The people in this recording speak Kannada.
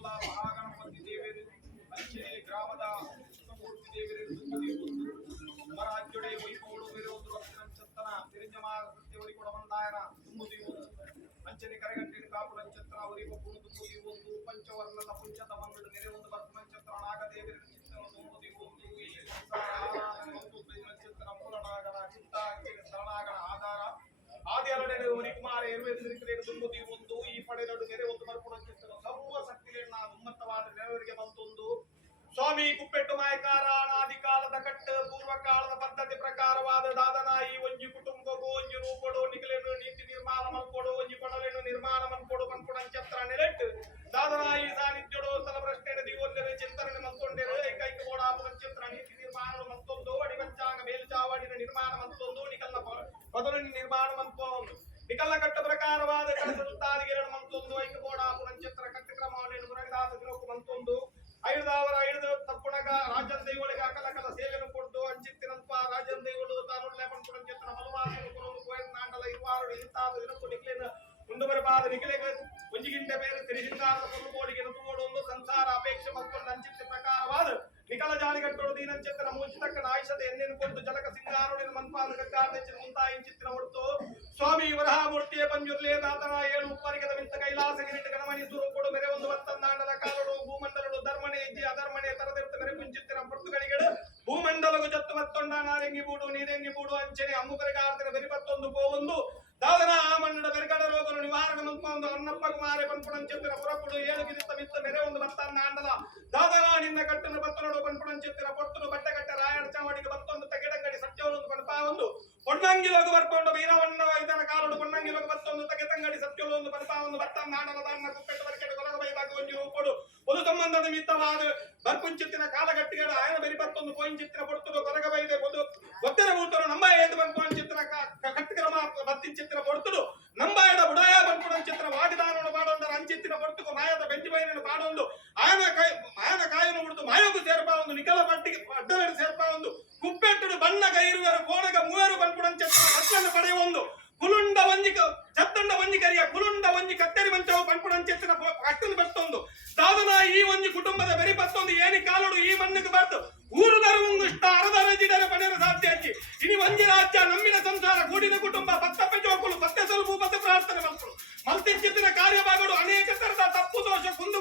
ಮಲ್ಲ ಮಹಾಗಣಪತಿ ದೇವರು ಅಂಚನೆ ಗ್ರಾಮದ ಕೃಷ್ಣಮೂರ್ತಿ ದೇವರು ಮರಾಜ್ಯುಡೆ ವೈಭವಳು ವಿರೋಧ ನಕ್ಷತ್ರನ ತಿರುಂಜಮ ಸತ್ಯವರಿ ಕೂಡ ಬಂದಾಯನ ತುಮ್ಮುದಿ ಅಂಚನೆ ಕರೆಗಂಟಿನ ಕಾಪು ನಕ್ಷತ್ರ ಅವರಿಗೂ ಕುಣಿದು ತುದಿ ಒಂದು ಪಂಚವರ್ಣದ ಪುಂಚದ ಮಂಗಡು ನೆರೆ ಒಂದು ಬರ್ತ ನಕ್ಷತ್ರ ನಾಗದೇವರ ಚಿತ್ರ ತುಮ್ಮುದಿ ಒಂದು ಈ ನಕ್ಷತ್ರ ಮೂಲನಾಗನ ಚಿತ್ತ ಶರಣಾಗನ ಆಧಾರ ಆದಿಯರಡೆ ಕುಮಾರ ಎರುವೆಂದಿರುತ್ತದೆ ತುಂಬುದಿ ಒಂದು ಈ ಪಡೆದಡು ನೆರೆ ಒಂದು ಬರ್ಪು ನಕ್ಷತ್ರ ಸರ್ವ ಶಕ್ತಿಗಳನ್ನ ಉನ್ನತವಾದ ನೆರವರಿಗೆ ಬಂತೊಂದು ಸ್ವಾಮಿ ಕುಪ್ಪೆಟ್ಟು ಮಾಯಕಾರ ಅನಾದಿ ಕಾಲದ ಕಟ್ಟ ಪೂರ್ವ ಕಾಲದ ಪದ್ಧತಿ ಪ್ರಕಾರವಾದ ದಾದನಾಯಿ ಒಂಜಿ ಕುಟುಂಬಗೂ ಒಂಜಿ ರೂಪಡು ನಿಖಲೆನು ನೀತಿ ನಿರ್ಮಾಣ ಮಲ್ಕೊಡು ಒಂಜಿ ಕೊಡಲೆನು ನಿರ್ಮಾಣ ಮಲ್ಕೊಡು ಮನ್ಕೊಡ ನಕ್ಷತ್ರ ನೆಲೆಟ್ಟು ದಾದನಾಯಿ ಸಾನ್ನಿಧ್ಯಡು ಸ್ಥಳ ಪ್ರಶ್ನೆ ದಿವೊಂದರ ಚಿಂತನೆ ಮತ್ತೊಂಡೆರು ಏಕೈಕ ಓಡಾಪು ನಕ್ಷತ್ರ ನೀತಿ ನಿರ್ಮಾಣ ಮತ್ತೊಂದು ಅಡಿವಂಚಾಂಗ ಮೇಲ್ಚಾವಡಿನ ನಿರ್ಮಾಣ ಮತ್ತೊಂದು ನಿಕಲ್ನ ಬದಲಿನ ನಿರ್ಮಾಣ ಮತ್ತೊಂದು ನಿಕಲ್ನ ಕಟ್ಟ ಪ್ರಕಾರವಾದ ಕಳಸ ಸುತ್ತಾದಿಗೆರಡು ಮತ್ತೊಂದು ಐಕ ಓಡಾಪು ನಕ್ಷತ್ರ ಕಟ್ಟಕ್ರಮವನ್ನು ಮುರಗದಾದ ದಿನಕ್ಕೂ ಮತ್ತೊಂದು ಐದವರ ಐದು ತಪ್ಪುಣಗ ರಾಜನ್ ದೈವಳಿಗೆ ಅಕಲಕಲ ಸೇವೆಯನ್ನು ಕೊಟ್ಟು ಅಂಚಿತ್ತಿನಂತ ರಾಜನ್ ದೈವಳು ತಾನು ಲೇಪನ್ ಕೊಡಂಚಿತ್ತನ ಮಲವಾಸನು ಕೊಡಲು ಕೋಯನ್ ನಾಂಡಲ ಇರುವಾರು ಇಂತಾದ ದಿನಕ್ಕೂ ನಿಖಿಲೇನ ಮುಂದುವರೆಬಾದ ನಿಖಿಲೆಗೆ ಒಂಜಿಗಿಂತ ಬೇರೆ ತಿರಿಸಿಂಗಾರದ ಕೊಲ್ಲು ಕೋಡಿಗೆ ನತುಗೋಡು ಒಂದು ಸಂಸಾರ ಅಪೇಕ್ಷೆ ಮತ್ತೊಂದು ಅಂಚಿತ್ತ ಪ್ರಕಾರವಾದ ನಿಖಲ ಜಾಲಿಗಟ್ಟೋಡು ದೀನಂಚಿತ್ತನ ಮೂಚಿತಕ್ಕನ ಆಯುಷದ ಎಣ್ಣೆನು ಕೊಂಡು ಜಲಕ ಸಿಂಗಾರುಡಿನ ಮನ್ಪಾದ ಕಕ್ಕಾರ್ನೆಚ್ಚಿನ ಮುಂತಾಯಿಂಚಿತ್ತಿನ ಹೊರತು ಸ್ವಾಮಿ ವರಹಾಮೂರ್ತಿಯ ಪಂಜುರ್ಲೆ ದಾತನ ಏಳು ಉಪ್ಪರಿಗದ ಮಿಂತ ಕೈಲಾಸಗಿರಿಟ್ಟು ಗಣಮಣಿ ಸುರುಕೊಡು ಬೆರೆ ಒಂದು ವತ್ತಂದಾಂಡದ ಕಾಲಡು ಭೂಮಂಡಲಡು ಧರ್ಮಣೆ ಇಜ್ಜಿ ಅಧರ್ಮಣೆ ತರದಿರ್ತ ಬೆರೆ ಕುಂಚಿತ್ತಿನ ಪೊರ್ತುಗಳಿಗಳು ಭೂಮಂಡಲಗು ಜತ್ತು ಮತ್ತೊಂಡ ನಾರೆಂಗಿ ಬೂಡು ನೀರೆಂಗಿ ಬೂಡು ಅಂಚನೆ ಅಮ್ಮುಕರಿಗಾರ್ತಿನ ಬೆರಿಪತ್ತೊಂದು ಗೋವೊಂದು ದಾದನ ಆ ಮಣ್ಣದ ಬೆರಗಡ ರೋಗನು ನಿವಾರಕ ಮಂತ್ಮೊಂದು ಅನ್ನಪ್ಪ ಕುಮಾರೆ ಪನ್ಪುಣಂಚಿತ್ತಿನ ಪುರಪುಡು ಏಳು ಗಿರಿತ ಮಿತ್ತ ಬೆರೆ ಒಂದು ವತ್ತಂದಾಂಡಲ ದಾದನ ನಿನ್ನ ಕಟ್ಟನ ಬತ್ತನೋಡು ಪನ್ಪುಣಂಚಿತ್ತಿನ ಪೊರ್ತುನು ಬಟ್ಟೆಗಟ್ಟ ರಾಯಣ ಚಾವಡಿಗೆ ಮತ್ತೊಂದು ತಗೆಡಂಗಡಿ ಸತ್ಯವೊಂದು ಪನ್ಪಾ ಒಂದು பொன்னங்கிலோகு ಬರ್ಕೊಂಡು ವೀರವಣ್ಣ ಇದರ ಕಾಲಡು பொன்னங்கிಲೋகு ಮತ್ತೊಂದು ತಗೆತಂಗಡಿ ಸತ್ಯವೊಂದು ಪನ್ಪಾ ಒಂದು ವತ್ತಂದಾಂಡಲ ದಾನ್ನ ಕುಪ್ಪೆಟ್ಟು ಬರಕೆಟ್ಟು ಕೊಲಗಬೈದಾಗ ಒಂಜಿ ರೂಪಡು ಒಂದು ಸಂಬಂಧದ ಮಿತ್ತವಾದ ಬರ್ಪುಂಚಿತ್ತಿನ ಕಾಲಗಟ್ಟಿಗಳ ಆಯನ ಬೆರಿಪತ್ತೊಂದು ಪೋಯಿಂಚಿತ್ತಿನ ಪೊರ್ತುಡು ಕೊಲಗಬೈದೆ ಒಂದು ಒತ್ತೆರ ಊಟರು ನಮ್ಮ ಏದು ಬಂಪುಣಂಚಿತ್ತಿನ ಕಟ್ಟಿಕ್ರಮ ಬತ್ತಿಂಚಿತ್ತಿನ ಪೊರ್ತುಡು ನಂಬಾಯದ ಬುಡಾಯ ಬಂಪುಣಂಚಿತ್ತಿನ ವಾದಿದಾನವನ್ನು ಪಾಡೊಂದರ ಅಂಚಿತ್ತಿನ ಪೊರ್ತುಕು ಮಾಯದ ಬೆಂಜಿಬೈನನ್ನು ಪಾಡೊಂದು ಆಯನ ಕಾಯನು ಉಳಿದು ಮಾಯೋಗು ಸೇರ್ಪಾ ಒಂದು ನಿಖಲ ಪಟ್ಟಿಗೆ ಅಡ್ಡವೇರು ಸೇರ್ಪಾ ಒಂದು ಕುಪ್ಪೆಟ್ಟುಡು ಬಣ್ಣ ಗೈರುವರು ಕೋಣಗ ಮೂವರು ಬಂಪುಣಂಚಿತ್ತಿನ ಕತ್ತನ್ನು ಪಡೆಯುವೊಂದು ಕುಲುಂಡ ಒಂಜಿ ಚತ್ತಂಡ ಒಂಜಿ ಕರಿಯ ಕುಲುಂಡ ಒಂಜಿ ಕತ್ತರಿ ಮಂಚವು ಬಂಪುಣಂಚಿತ್ತಿನ ಕಟ್ಟನ್ನು ಬರ್ತೊಂದು ಸಾಧನ ಈ ಒಂಜಿ ಕುಟುಂಬದ ಬೆರಿಪತ್ತೊಂದು ಏನಿ ಕಾಲುಡು ಈ ಮಣ್ಣಿಗೆ ಬರ್ತು ಊರು ದರವುಂದು ಇಷ್ಟ ಅರದರ ಜಿಡರ ಪಡೆಯಲು ಸಾಧ್ಯ ಅಜ್ಜಿ ಇನಿ ಒಂಜಿ ರಾಜ್ಯ ನಮ್ಮಿನ ಸಂಸಾರ ಕೂಡಿನ ಕುಟುಂಬ ಪತ್ತಪ್ಪೆ ಚೋಕುಲು ಪತ್ತೆ ಸ್ವಲ್ಪ ಪತ್ತೆ ಪ್ರಾರ್ಥನೆ ಮಲ್ಪುಳು ಮಲ್ತಿಂಚಿತ್ತಿನ ಕಾರ್ಯಭಾಗಗಳು ಅನೇಕ ತರದ ತಪ್ಪು ದೋಷ ಕುಂದು